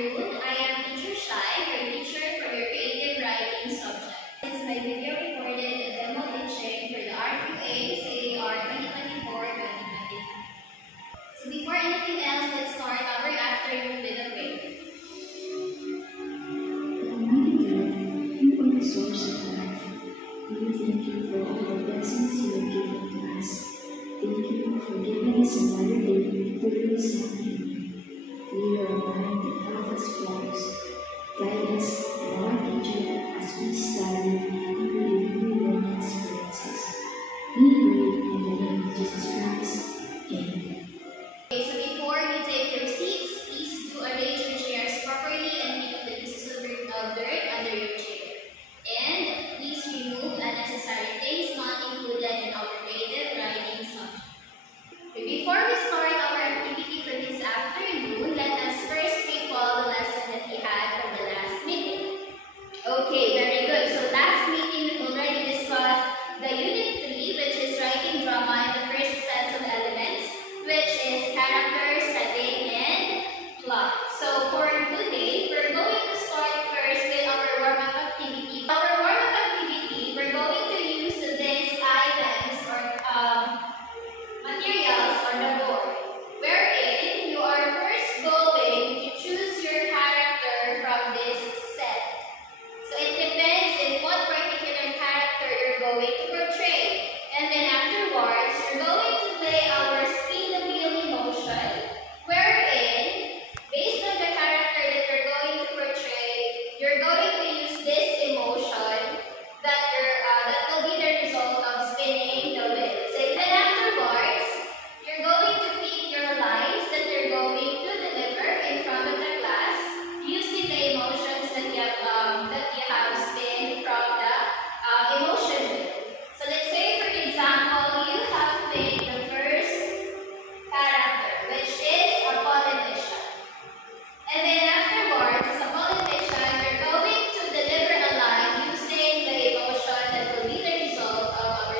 afternoon. I am Teacher Shai, your teacher for your creative writing subject. This is my video recorded a demo teaching for the RQA CAR 2024-2025. So before anything else, let's start our afternoon with a prayer. Almighty God, you are the source of life. We thank you for all the blessings you have given to us. Thank you for giving us another day to release something. Clear our mind and help us focus. Guide us and our teacher as we study and create new learning experiences. We pray in the name of Jesus Christ. Amen. Okay, so before you take your seats, please do arrange your chairs properly and remove the pieces of dirt under your chair. And please remove unnecessary things not included in our creative writing subject. Okay, before we start our activity for this afternoon, let us first recall the lesson that we had from the last meeting. Okay, very good. So last meeting we already discussed the Unit 3, which is writing drama in the first set of elements, which is character, setting, and plot. So for today, we're going to start first with our warm-up activity. Our warm-up activity, we're going to use these items or materials on the board, wherein you are first going to choose your character from this set. So it depends on what particular character you're going to portray. And then afterwards, you're going to play our spin the wheel emotion, wherein, based on the character that you're going to portray, you're going to use this emotion that will be the result of spinning the wheels. And then afterwards, you're going to pick your lines that you're going to deliver in front of the class using the emotions that you have spin from the emotion wheel. So let's say, for example, you have picked the first character, which is a politician. And then afterwards, as a politician, you're going to deliver a line using the emotion that will be the result of our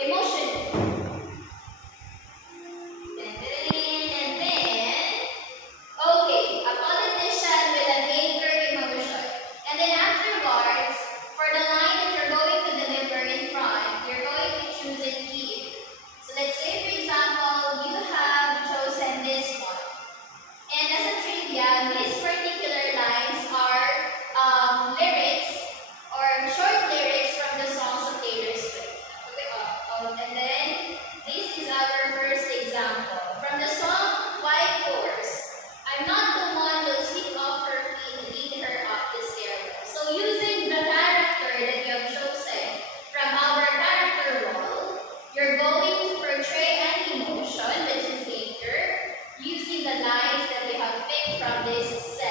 emotion wheel. And then, okay, a politician with an anger emotion. And then afterwards, for the line that you're going to deliver in front, you're going to choose it here. So let's say, for example, you have chosen this one. And as a trivia, these particular lines are lyrics or short lyrics from the songs of Taylor Swift. Okay, and then this is our first example. From the song White Horse, I'm not the one who'll sweep off her feet and lead her up the stairwell. So using the character that you have chosen from our character wall, you're going to portray an emotion, which is anger, using the lines that we have picked from this set.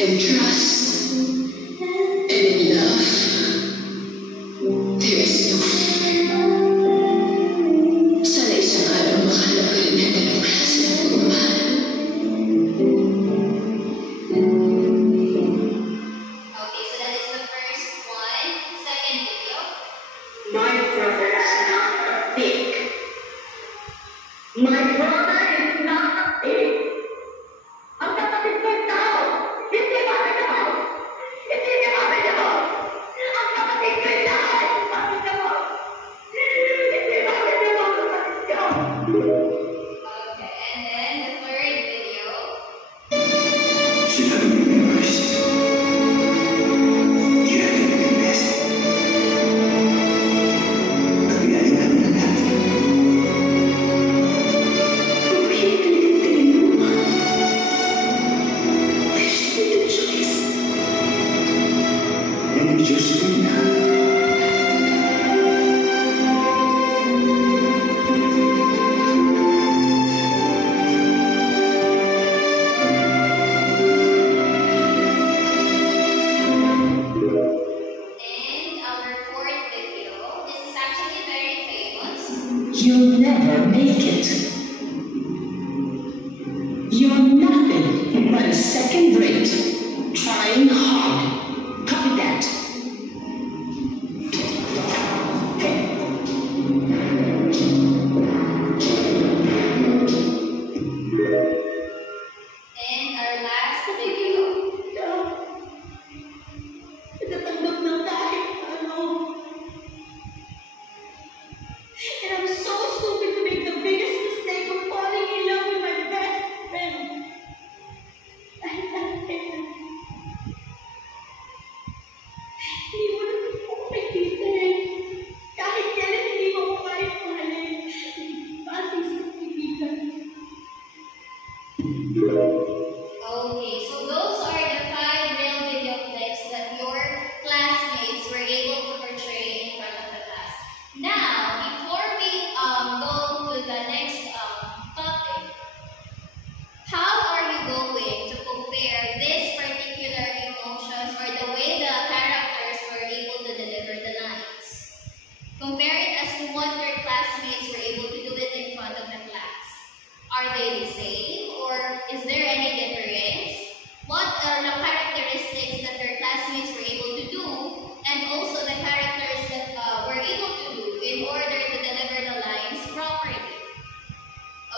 and trust and in love. There is no fear. Sana isang araw makahanap ka rin ng ganong klase ng pagmamahal. Okay, so that is the first one. Second video. My brother is not a pig. My brother is not a pig. Ang kapatid ko'y tao. Hindi bakit ako. Hindi bakit ako. Ang kapatid ko'y tao. Bakit ako. Hindi bakit ako. Kapatid ko. Okay, and then the third video. Sinabi mo yung first. Kaya ka nag-invest. Nagbiyari namin na lahat. Bakit tingin mo? There's no choice. Yung Diyos ko na. And our fourth video. This is actually very famous. You'll never make it. You're nothing but a second rate, trying hard. Copy that. And our last video. Natatanggap na kahit ano. And I'm so stupid to make the biggest mistake of falling in love with my best friend. Hindi mo naman po makikita eh. Kahit kailan hindi mo ko kahit mahalin. Base sa kaibigan. Okay, so those are the 5 real video clips that your classmates were able to portray in front of the class. Now, before we go to the next topic, how are you going to compare this particular emotions or the way the characters were able to deliver the lines? Compare it as to what your classmates were able to do it in front of the class. Are they the same or is there any difference? What are the characteristics that your classmates were able to do and also the characters that were able to do in order to deliver the lines properly?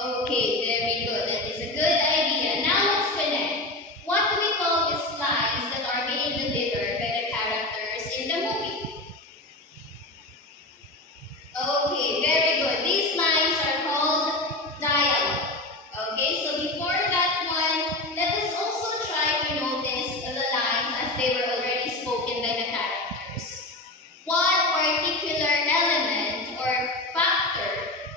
Okay, very good. That is a good idea. Now let's connect. What do we call these lines that are being delivered by the characters in the movie? Okay, very good. These lines are called dialogue. Okay, so before that one, let us also try to notice the lines as they were already spoken by the characters. What particular element or factor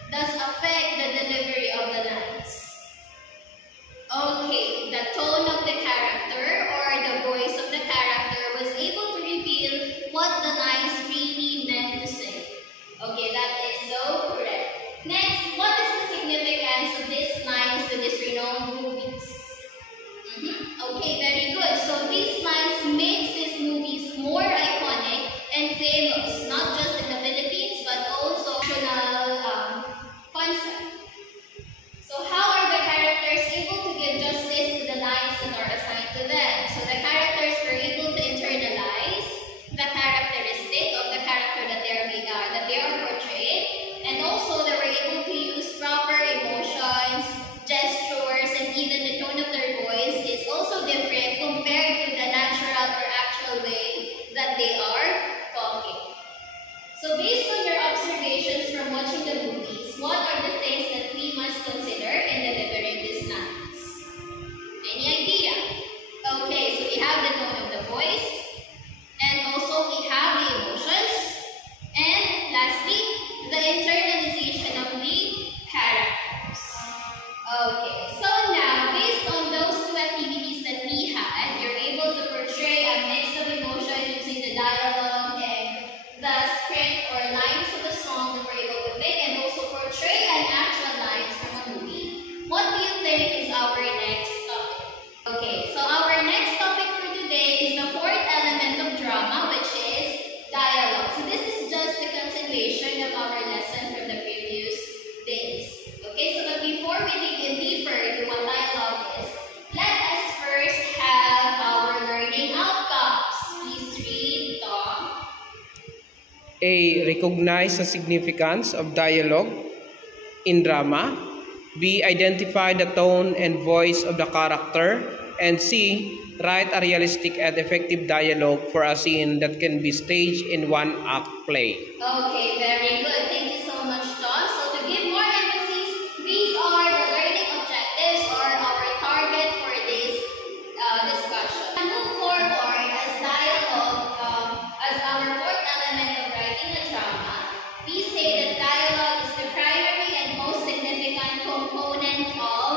does affect the delivery of the lines? Okay, the tone of the character or the voice of the character was able to reveal what the lines really meant to say. Okay, that is so correct. Next, what is the significance of these lines to these renowned movies? Okay, very good. So these lines makes these movies more iconic and famous, not just in the Philippines, but also national concept. So how are the characters able to give justice to the lines that are assigned to them? So the characters were able to internalize the characteristic of the character that they are portraying, and also they were able to use proper emotions, gestures, and even the tone of their voice is also different compared to the natural or A. Recognize the significance of dialogue in drama. B. Identify the tone and voice of the character. And C. Write a realistic and effective dialogue for a scene that can be staged in one-act play. Okay, very good. Thank you so much, Tom. So to give more emphasis, these are the learning objectives or our target for this discussion. And move forward as dialogue, as our fourth element of writing a drama, we say that dialogue is the primary and most significant component of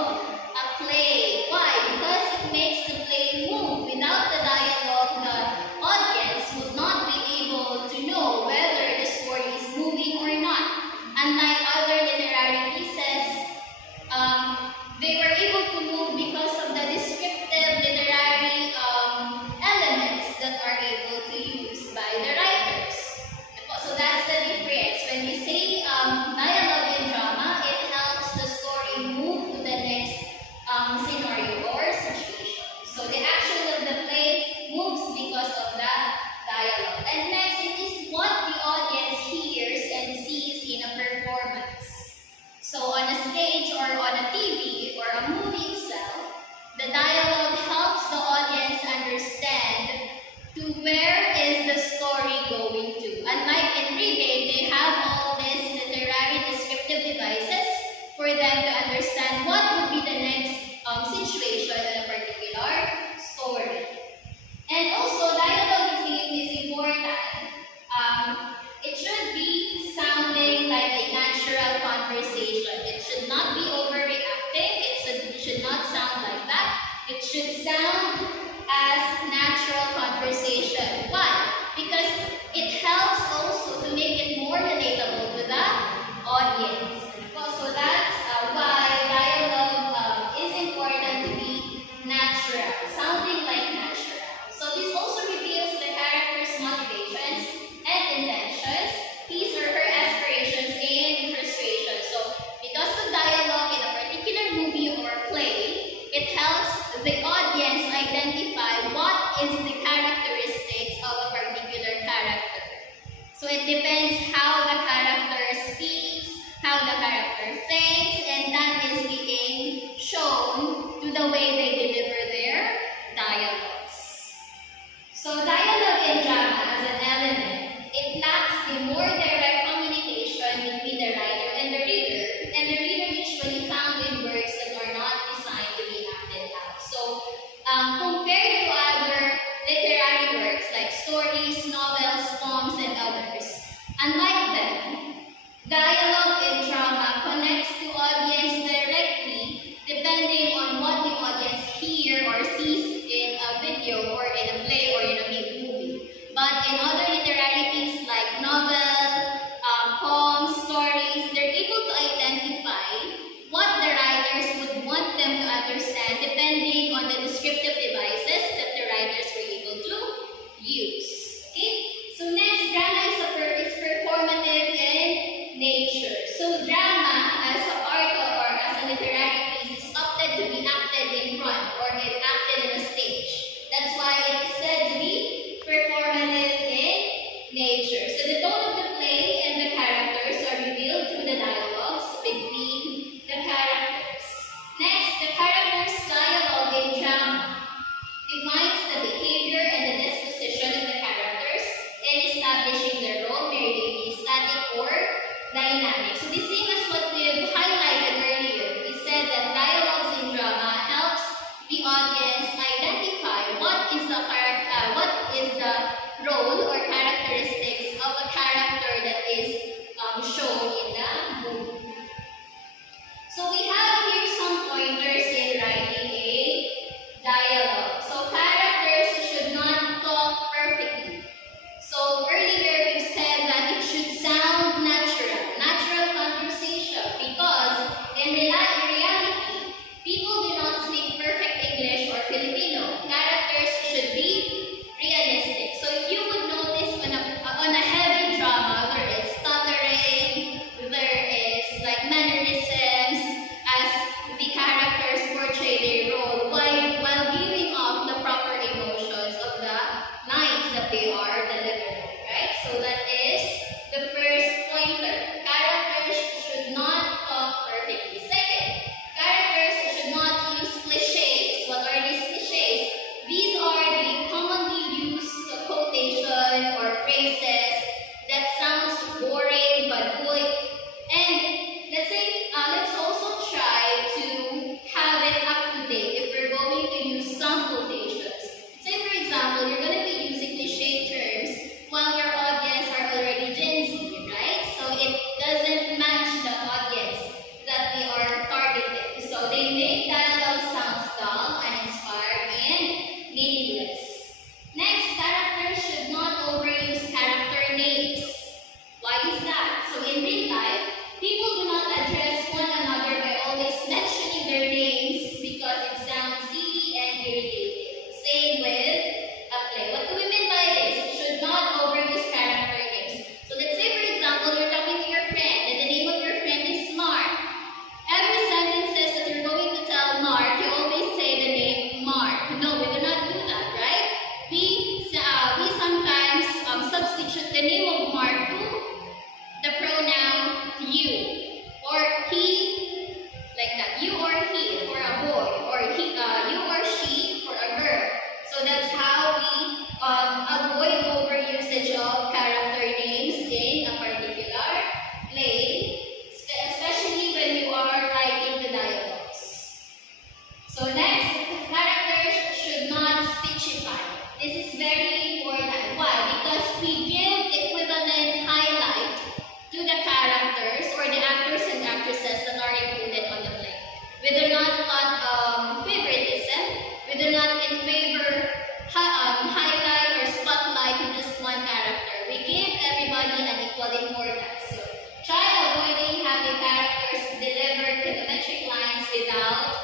a play. Why? Because it makes the play move. Without the dialogue, the audience would not be able to know whether the story is moving or not. Unlike other literary pieces, they were able to move because of the descriptive literary elements that are able to use by the writers. So that's the difference. When we say dialogue in drama, it helps the story move to the next scenario or situation. So the action of the play moves because of the dialogue. And next, it is what the audience hears and sees in a performance. So on a stage or on a TV or a movie itself, the dialogue helps the audience understand to where is the story going to. Unlike in reading, they have all these literary descriptive devices for them to understand what would be the next situation in a particular story. And also, dialogue is important. It should be sounding like a natural conversation. It should not be overreacting. It should not sound like that. It should sound as natural conversation. Why? Because it helps also to make it more relatable to the audience. So that's why dialogue is important to be natural, sounding like natural. So this also reveals the character's motivations and intentions, his or her aspirations and frustrations. So because of dialogue in a particular movie or play, it helps the audience identify what is the characteristics of a particular character. So it depends how the character speaks, how the character thinks, and that is being shown to the way they deliver their dialogues. So dialogue in drama as an element, it lacks the more direct communication between the writer and the reader usually found in works that are not designed to be acted out. So compared to other literary works like stories, novels, poems, and others, unlike them, dialogue in drama connects to audience directly depending on what the audience hears or sees in a video or in a play or in a movie. But in other literary pieces like novel, poems, stories, they're able to identify what the writers would want them to understand depending on the descriptive devices that the writers were able to use. Okay? So next, drama is performative in nature. So drama as a art or as a literary piece is opted to be acted in front or acted in a stage. That's why it is said to be performative in nature. So the tone of the play and the characters are revealed through the dialogues between the characters. Next, the characters' dialogue in drama defines the behavior and the disposition of the characters in establishing their role, whether they be static or dynamic. So the same as what we've highlighted earlier, we said that dialogues in drama helps the audience identify what is the role or characteristics of a character that is shown in the movie. So we have here some pointers in writing a dialogue. So characters should not talk perfectly. So earlier we said that it should sound natural conversation, because in reality, people do not speak perfect English or This is very important. Why? Because we give equivalent highlight to the characters or the actors and actresses that are included on the play. We do not put favoritism. We do not in favor highlight or spotlight to just one character. We give everybody an equal importance. So try avoiding having characters deliver kilometric lines without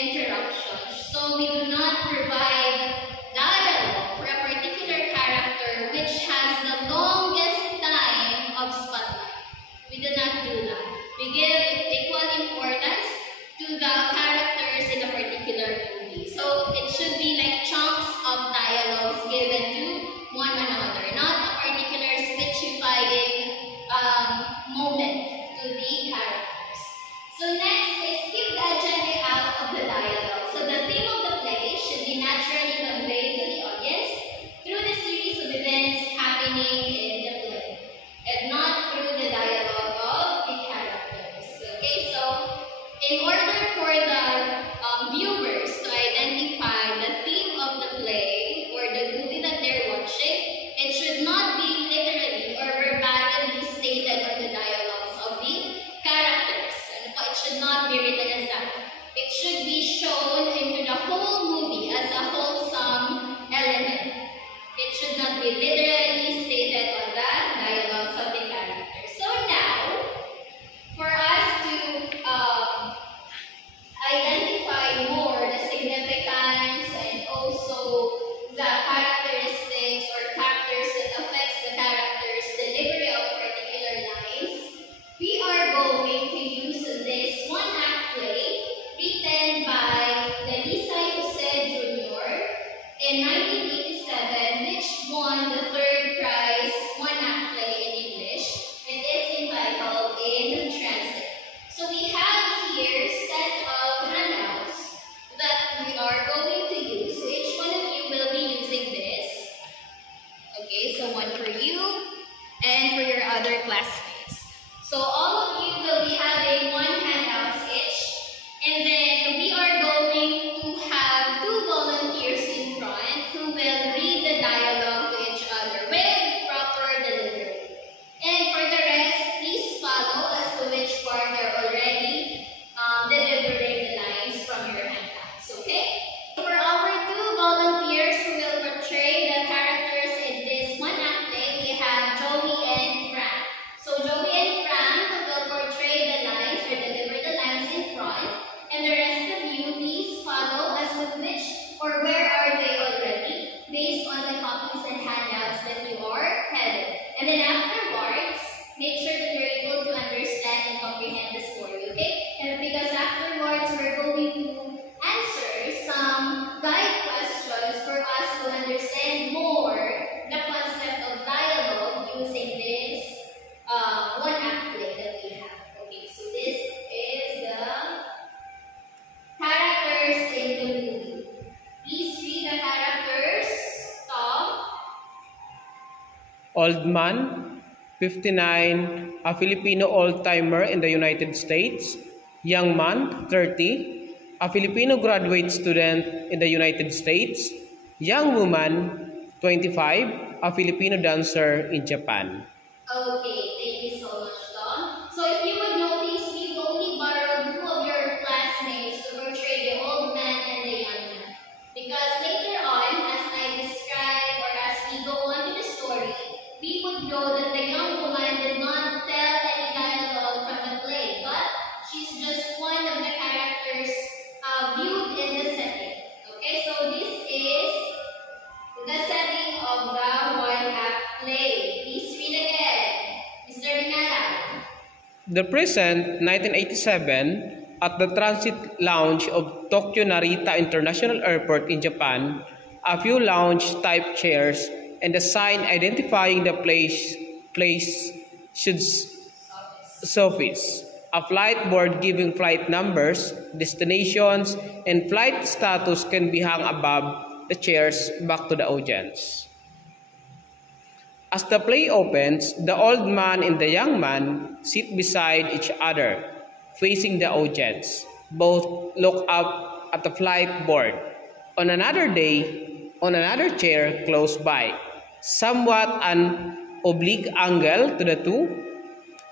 interruptions. So we do not provide dialogue for a particular character which has the longest time of spotlight. We do not do that. We give equal importance to the characters in a particular movie. So it should be like chunks of dialogues given to one another, not a particular speechifying moment to the characters. So next is keep the agenda out of the dialogue. So the theme of the play should be naturally conveyed to the audience through the series of events happening in the play, and not through the dialogue of the characters. Okay, so in order for the viewers to identify the theme of the play or the movie that they're watching, it should not be literally or verbatimly stated on the dialogues of the characters. It should not be written as that. It should be shown into the whole movie as a wholesome element. It should not be literally stated on the dialogues of the characters. So now, for us to identify more the significance and also the characteristics or factors that affects the character's delivery of particular lines, we are going to use this one-act play written by Dalisay Jose Jr. in 1987, which won the third prize one-act play in English. It is entitled In Transit. So we have here a set of handouts that we are going to use. So each one of you will be using this. Okay, so one for you and for your other classmates. So all of you will be having one handout each, and then we are going to have two volunteers in front who will read the dialogue to each other with proper delivery. And for the rest, please follow as to which part they're already delivering the lines from your handouts, okay? For our two volunteers who will portray the characters in this one-act play, we have Joey and Frank. So Joey and Frank will portray the lines or deliver the lines in front, and the rest of you please follow as to which or where are they already based on the copies and handouts that you are having. And then afterwards, make sure that you're able to understand and comprehend the story, okay? And because afterwards we're going to answer some guide questions for us to understand more the concept of dialogue using this one-act play that we have. Okay, so this is the characters in the movie. Please read the characters. Tom. Old man, 59, a Filipino old-timer in the United States. Young man, 30, a Filipino graduate student in the United States. Young woman, 25, a Filipino dancer in Japan. Okay, thank you so much, Tom. So if you would notice, we've only borrowed two of your classmates to portray the old man and the young man. Because later on, as I describe or as we go on to the story, we would know that the young woman did not tell any dialogue from the play, but she's just one of the characters viewed in the setting. Okay, so this is the setting of the one-act play. Please read again. Mr. Binala. The present, 1987, at the transit lounge of Tokyo Narita International Airport in Japan, a few lounge-type chairs and a sign identifying the place should surface. A flight board giving flight numbers, destinations, and flight status can be hung above the chairs back to the audience. As the play opens, the old man and the young man sit beside each other, facing the audience. Both look up at the flight board. On another day, on another chair close by. Somewhat an oblique angle to the two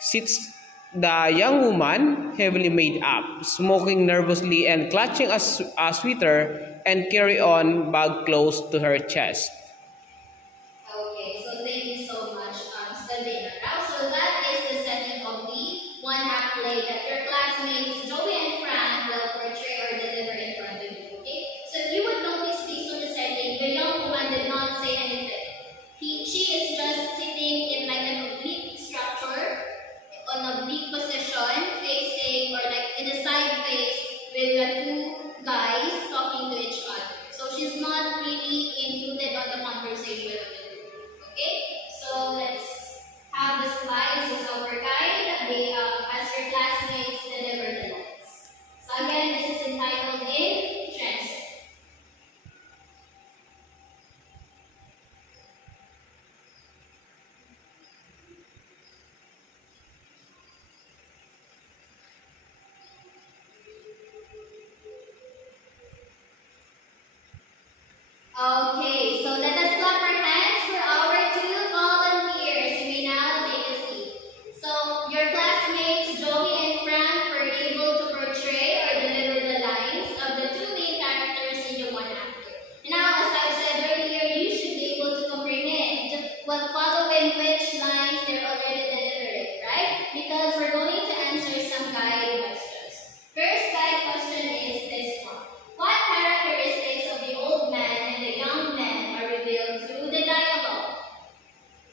sits the young woman, heavily made up, smoking nervously and clutching a sweater and carry-on bag close to her chest. Okay, so thank you so much, Sabina. Now, so that is the setting of the one-act play that your classmates Joey and Frank will portray or deliver in front of you. Okay, so if you would notice based on the setting, the young woman did not say anything. She is just sitting in like an oblique structure, on a oblique position, facing or like in a side face with the two guys talking to each other. So she's not really included on the conversation. Okay, so let's have the slides as our guide. They, as your classmates deliver the lines. So again, this is entitled in transit. Okay, so let us clap our hands for our two volunteers. You may now take a seat. So your classmates Joey and Frank were able to portray or deliver the lines of the two main characters in the one act. Now, as I've said earlier, you should be able to comprehend what following which lines they're already delivering, right? Because we're going to answer some guide questions. First guide question is this one. What characteristics of the old man and the young man are revealed through the dialogue?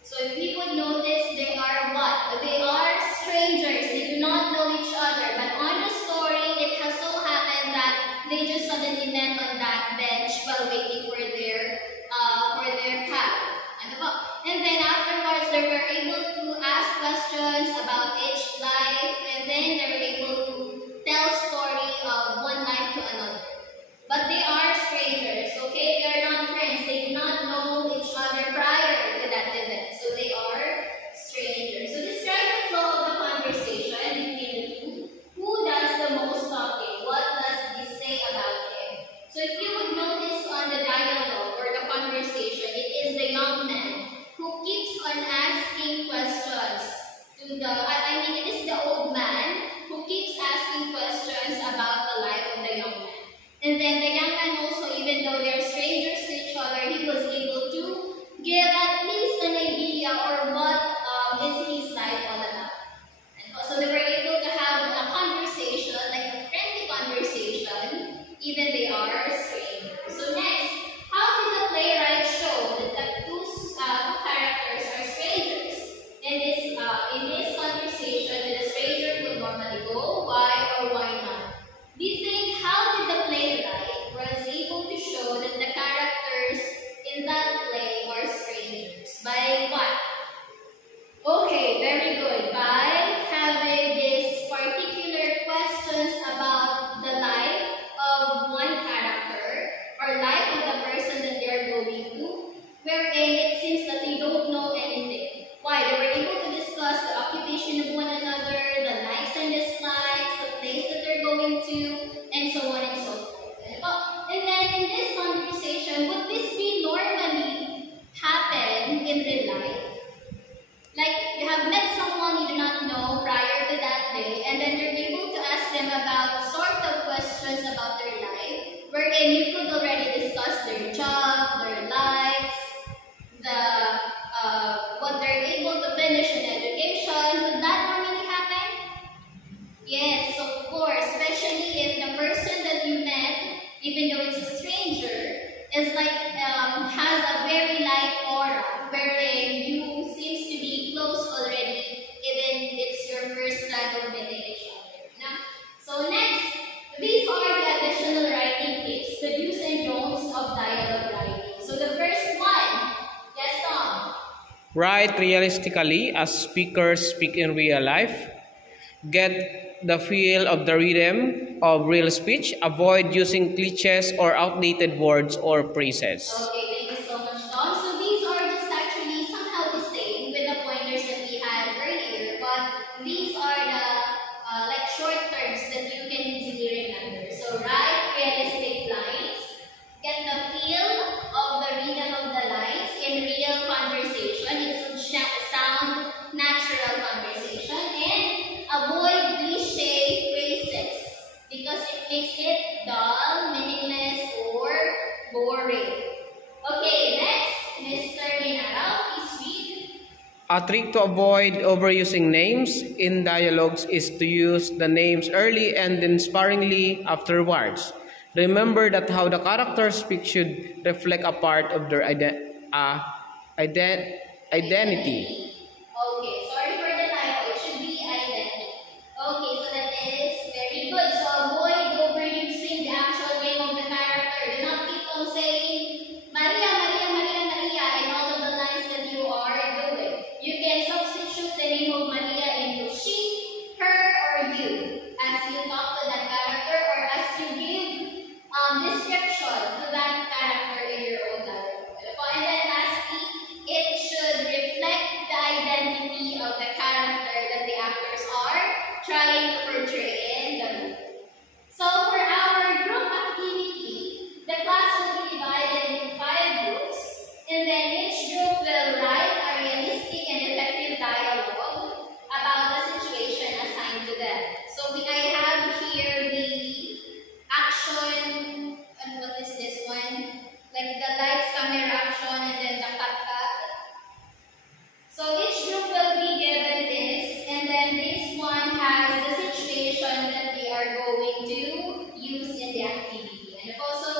So if you would notice, they are what? They are strangers. They do not know each other. But on the story, it has so happened that they just suddenly met on that bench while waiting for their cab. And then afterwards, they were able to ask questions about each life, and then they were able to tell story of one life to another. But they are strangers, okay? They are not friends. They do not know each other prior to that event. So they are strangers. So describe the flow of the conversation between the two. Who does the most talking? What does this say about him? So if you would notice on the dialogue or the conversation, it is the young man who keeps on asking questions to the, it is the old man who keeps asking questions about the life of the young man. And then the young man also, even though they're strangers to each other, he was able to give at least an idea or what is his life all about. And so they were able to have a conversation, like a friendly conversation, even they are strangers. So next, how did the playwright show that the two characters are strangers? In this conversation, the stranger would normally go, why or why not? Do you think how did the playwright was able to show that the characters in that play are strangers? By what? Okay, very good. By having these particular questions about the life of one character or life of the person that they are going to, wherein it seems that they don't know anything. Why? They were able to discuss the occupation of one another, the likes and dislikes, the place that they're going to, and so on and so forth. And then in this conversation, would this be normally happen in their life? Like you have met someone you do not know prior to that day, and then you're able to ask them about sort of questions about their life, wherein you could already discuss their job, their likes, what they're able to finish in education. Would that normally happen? Yes, of course, especially if the person that you met, even though it's a stranger, is like has a very light aura, wherein you seems to be close already, even it's your first time of meeting each other. Now, so next, these are the additional writing tips, the do's and don'ts of dialogue writing. So the first one, yes, Tom. Write realistically as speakers speak in real life. Get the feel of the rhythm of real speech. Avoid using cliches or outdated words or phrases. Okay, thank you so much, Tom. So these are just actually somehow the same with the pointers that we had earlier, but these are the like short terms that you can easily remember. So write realistic lines. Get the feel of the boring. Okay, next, Mr. Minaraw, please read. A trick to avoid overusing names in dialogues is to use the names early and then sparingly afterwards. Remember that how the characters speak should reflect a part of their identity. Okay, sorry for the typo. It should be identity. Okay, so that is very good. So avoid overusing the actual name of the character. Do not keep on saying Maria, Maria, Maria, Maria in all of the lines that you are doing. You can substitute the name of Maria into she, her, or you as you talk to that character or as you give description to that character in your own dialogue. And then lastly, it should reflect the identity of the character that the actors are trying to portray in the movie. So for our group activity, the class will be divided into 5 groups, and then each group will write a realistic and effective dialogue about the situation assigned to them. So I have here the action, and what is this one? Like the lights, camera action, and then the cut. So each group will be given this, and then this one has the situation that they are going to use in the activity. And also,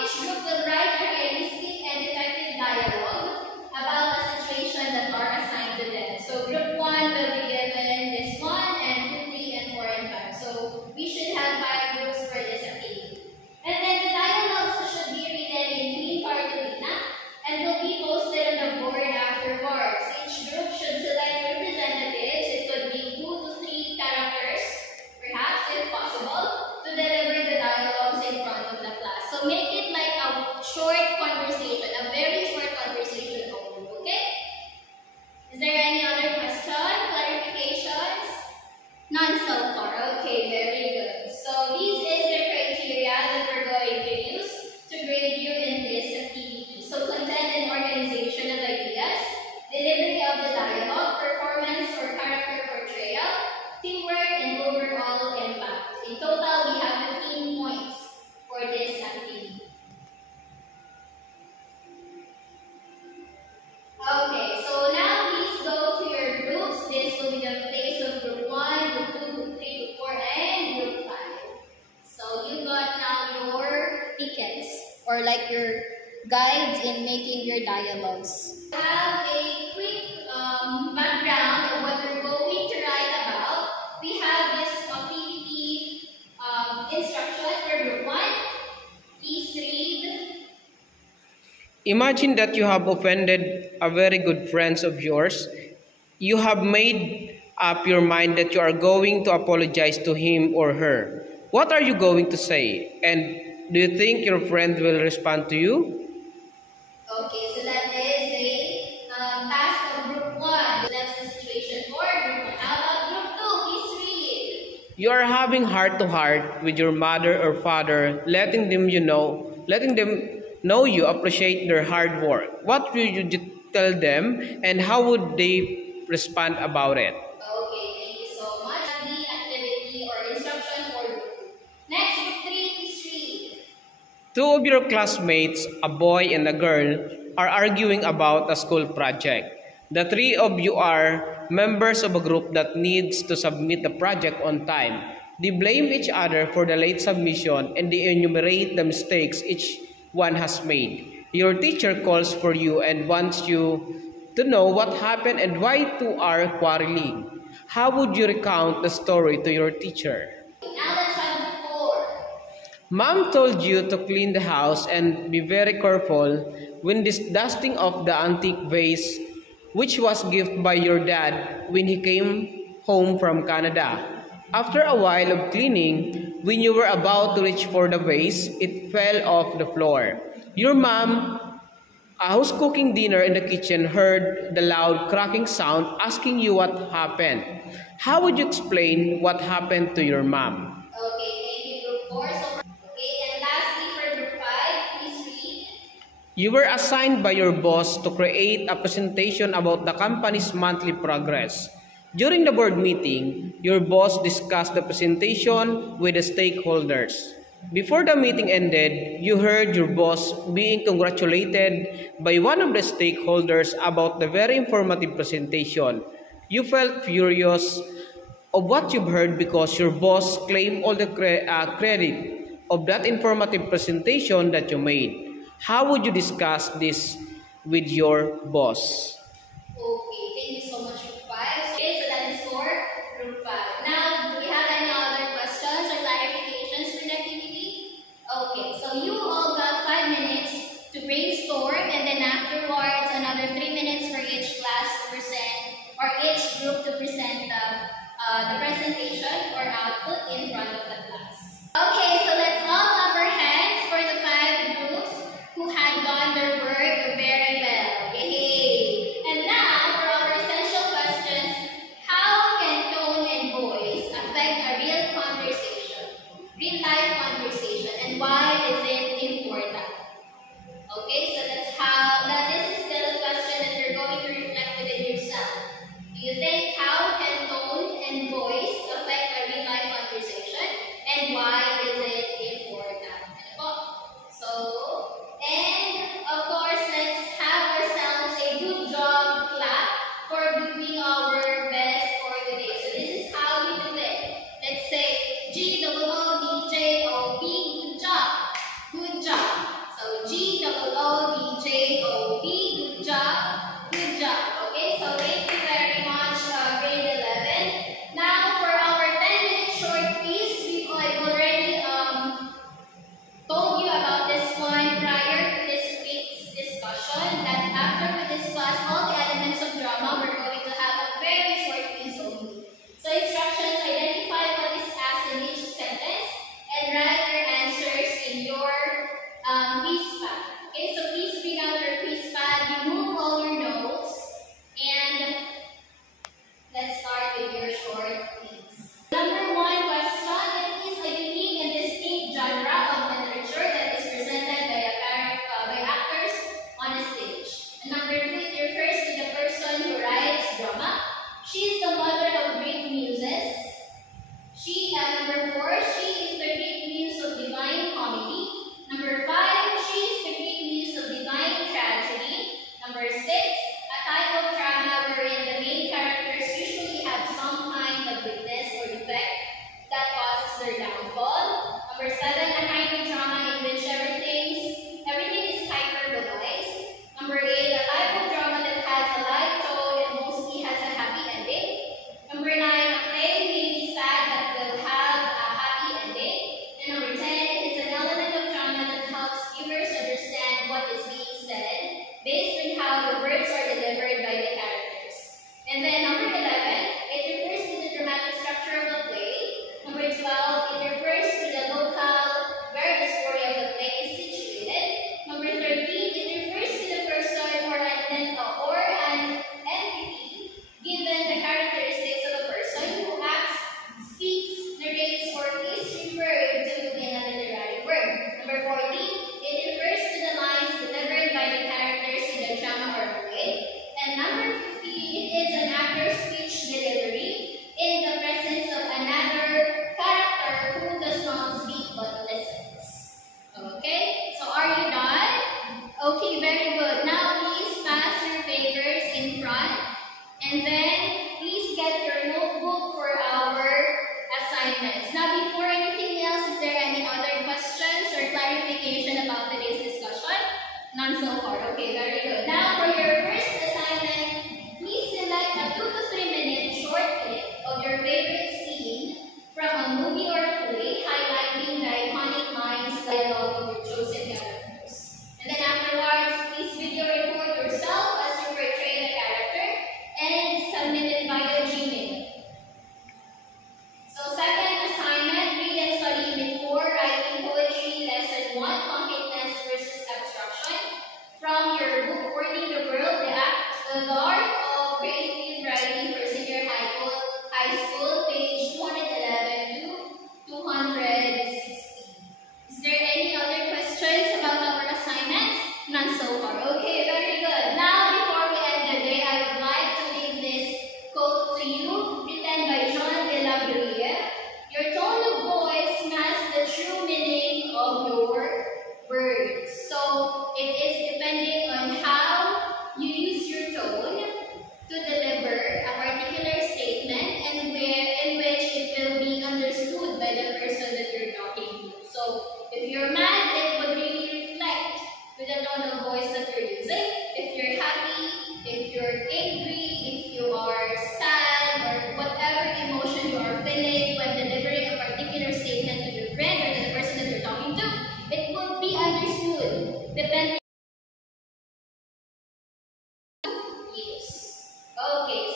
each group will write a realistic and effective dialogue about the situation that are assigned to them. So group 1 will be given this one, and 2, 3, and 4, and 5. So we should have 5 groups for this activity. And then the dialogues should be written in green cartolina and will be posted on the board afterwards. Each group should select representatives. It could be 2 to 3 characters, perhaps if possible, to deliver the dialogues in front of the class. So make it like a short conversation, a very short conversation only, okay? Is there any other question, clarifications? None so far. Okay, very good. So this is the criteria that we're going to use to grade you in this activity. So content and organization of ideas, delivery of the dialogue, performance or character portrayal, teamwork, and overall impact. In total, we have 15 points for this activity. Okay, so now please go to your groups. This will be the place of group 1, group 2, group 3, group 4, and group 5. So you got now your tickets, or like your guides in making your dialogues. Have a quick background of what we're going to write about. We have this activity instruction for group 1. Please read. Imagine that you have offended a very good friend of yours. You have made up your mind that you are going to apologize to him or her. What are you going to say? And do you think your friend will respond to you? Okay, so that is a task of group 1. So that's the situation for group 1. How about group 2? Please read. You are having heart-to-heart with your mother or father, letting them know you appreciate their hard work. What will you tell them, and how would they respond about it? Okay, thank you so much. The activity or instruction for group 2. Next, group 3, please read. 2 of your classmates, a boy and a girl, are arguing about a school project. The 3 of you are members of a group that needs to submit the project on time. They blame each other for the late submission and they enumerate the mistakes each one has made. Your teacher calls for you and wants you to know what happened and why 2 are quarreling. How would you recount the story to your teacher? Now let's have group 4. Mom told you to clean the house and be very careful when dusting off the antique vase which was gifted by your dad when he came home from Canada. After a while of cleaning, when you were about to reach for the vase, it fell off the floor. Your mom, who's cooking dinner in the kitchen, heard the loud cracking sound, asking you what happened. How would you explain what happened to your mom? Okay, thank you, group 4. Okay, and lastly for group 5, please read. You were assigned by your boss to create a presentation about the company's monthly progress. During the board meeting, your boss discussed the presentation with the stakeholders. Before the meeting ended, you heard your boss being congratulated by one of the stakeholders about the very informative presentation. You felt furious of what you've heard because your boss claimed all the credit of that informative presentation that you made. How would you discuss this with your boss? Okay, thank you so much, Group 5. Okay, so that is for Group 5. Now, do we have any other questions or clarifications for the activity? Okay, so you all got 5 minutes to brainstorm, and then afterwards, another 3 minutes for each class to present, or each group to present the presentation or output in front of the class. Okay, so let's all clap our hands for the 5 groups who had done their work very well. Yay! And now, for our essential questions, how can tone and voice affect a real conversation, real life conversation, and why is it important? Okay, so this is still a question that you're going to reflect within yourself. Do you think how can tone and voice affect a real life conversation, and why is it important? So, and of course, let's have ourselves a good job clap for doing our best for today. So this is how we do it. Let's say GOODJOB, good job. Good job. So GOODJOB, good job. Good job. Okay, so thank you very much, grade 11. Now for our 10-minute short quiz, I've already told you about this one prior to this week's discussion, that after we discuss all the elements of drama, we're going to have a very short quiz only. So instructions: identify what is asked in each sentence and write your answers in your quiz pad. Okay, so please bring out your quiz pad, remove all your notes, and let's start with your short quiz. Number 1 question: it is a unique and distinct genre of literature that is presented by actors on a stage. And number 2, it refers to the person who writes drama. She is the mother of great muses. Number 4, she is the great muse of divine comedy. Number 5, she is the great muse of divine tragedy. Number 6, a type of drama wherein the main characters usually have some kind of weakness or defect that causes their downfall. Number 7, a kind of drama in which everything is hyperbolized. Number 8, a type of drama that has a light tone and mostly has a happy ending. Number 9, a play may be sad that will have a happy ending. And number 10, it is an element of drama that helps viewers understand what is being said based on how the words are delivered by the characters. And then number 11, it refers to the dramatic structure of the play. Number 12, it refers to the locale where the story of the play is situated. Number 13, it refers to the person or an entity given the characteristics of a person who acts, speaks, narrates, or is referred to in a literary work. Number 14, it refers to the lines delivered by the characters in the drama or play. And number 15, it is an actor's speech delivery in the presence of another character who does not speak but listens. Okay, so are you done? Okay, very good. Now please pass your papers in front, and then please get your notebook for our assignments. Now before anything else, is there any other questions or clarification about today's discussion? None so far. Okay, very good. Now for your first assignment, please select a 2 to 3 minute short clip of your favorite scene from a movie or play, highlighting the iconic lines, dialogue of your chosen characters. And then afterwards, please video record yourself as you portray the character and submit it via Gmail. So second assignment, read and study Unit 4, Writing Poetry, Lesson 1, Completeness versus Abstraction. From your book, Wording the World, the art of creative writing for senior high school, page 211 to 260. Is there any other questions about our assignments? None so far. Okay, very good. Now, before we end the day, I would like to leave this quote to you, written by Jean de la Bruyere. Your tone of voice masks the true meaning words. So it is depending on how you use your tone to deliver a particular statement and in which it will be understood by the person that you're talking to. So if you're mad, it would really reflect with the tone of voice that you're using. If you're happy, if you're angry, if you are sad, or whatever emotion you are feeling when delivering a particular statement to your friend or to the person that you're talking to, it would be understood depending. Yes. Okay.